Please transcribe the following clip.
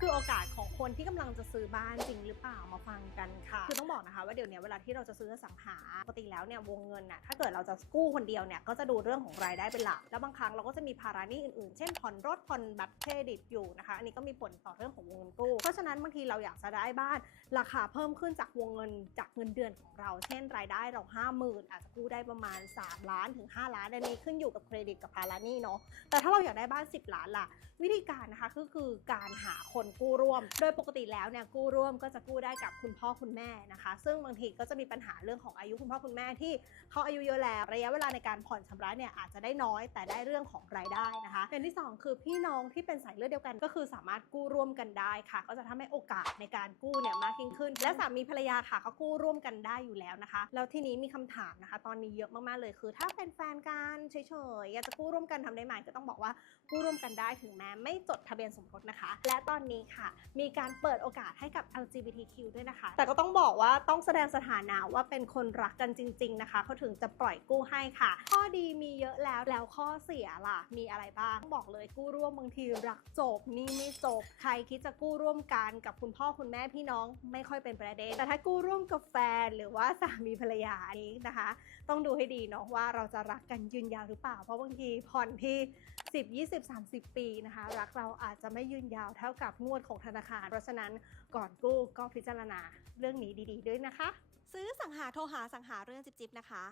คือโอกาสของคนที่กำลังจะซื้อบ้านจริงหรือเปล่ามาฟังกันค่ะ คือต้องบอกนะคะว่าเดี๋ยวนี้เวลาที่เราจะซื้ออสังหาปกติแล้วเนี่ยวงเงินน่ะถ้าเกิดเราจะกู้คนเดียวเนี่ยก็จะดูเรื่องของรายได้เป็นหลัก แล้วบางครั้งเราก็จะมีภาระหนี้อื่นๆ เช่นผ่อนรถผ่อนบัตรเครดิตอยู่นะคะ อันนี้ก็มีผลต่อเรื่องของวงเงินกู้ เพราะฉะนั้นบางทีเราอยากจะได้บ้าน ราคาเพิ่มขึ้นจากวงเงินจากเงินเดือนของเรา เช่น รายได้เรา 50,000 อาจจะกู้ได้ประมาณ 3 ล้านถึง 5 ล้านอันนี้ขึ้นอยู่กับเครดิตกับภาระหนี้เนาะ แต่ถ้าเราอยากได้บ้าน 10 ล้านล่ะ วิธีการนะคะก็คือการหาคนกู้ร่วม โดยปกติแล้วเนี่ยกู้ร่วมก็จะกู้ได้กับคุณพ่อคุณแม่นะคะ ซึ่งบางทีก็จะมีปัญหาเรื่องของอายุคุณพ่อคุณแม่ที่เขาอายุเยอะแล้วระยะเวลาในการผ่อนชำระเนี่ยอาจจะได้น้อยแต่ได้เรื่องของรายได้นะคะเป็นที่สองคือพี่น้องที่เป็นสายเลือดเดียวกันก็คือสามารถกู้ร่วมกันได้ค่ะ ก็จะทำให้โอกาสในการกู้เนี่ยมากยิ่งขึ้น และสามีภรรยาค่ะก็กู้ร่วมกันได้อยู่แล้วนะคะ แล้วทีนี้มีคำถามนะคะ ตอนนี้เยอะมากๆเลยคือ ถ้าเป็นแฟนกันเฉยๆอยากจะกู้ร่วมกันทำได้ไหมก็ต้องบอกว่ากู้ร่วมกันได้ถึงแม้ไม่จดทะเบียนสมรสนะคะ และตอนนี้ค่ะ มีการเปิดโอกาสให้กับ LGBTQ ด้วยนะคะ แต่ก็ต้องบอกว่าต้องแสดงสถานะว่าเป็นคนรักกันจริง ๆ นะคะเขาถึงจะปล่อยกู้ให้ค่ะ ข้อดีมีเยอะแล้วแล้วข้อเสียล่ะ มีอะไรบ้างต้องบอกเลยกู้ร่วมบางทีรักจบนี่ไม่จบ ใครคิดจะกู้ร่วมกันกับคุณพ่อคุณแม่พี่น้องไม่ค่อยเป็นประเด็น แต่ถ้ากู้ร่วมกับแฟนหรือว่าสามีภรรยานนี้นะคะ ต้องดูให้ดีเนาะว่าเราจะรักกันยืนยาวหรือเปล่า เพราะบางทีผ่อนที่ 10 20 30 ปีนะคะ รักเราอาจจะไม่ยืนยาวเท่ากับงวดของธนาคาร เพราะฉะนั้นก่อนกู้ก็พิจารณาเรื่องนี้ดี ๆ ด้วยนะคะ ซื้อสังหาโทรหาสังหาเรื่องจิบๆนะคะ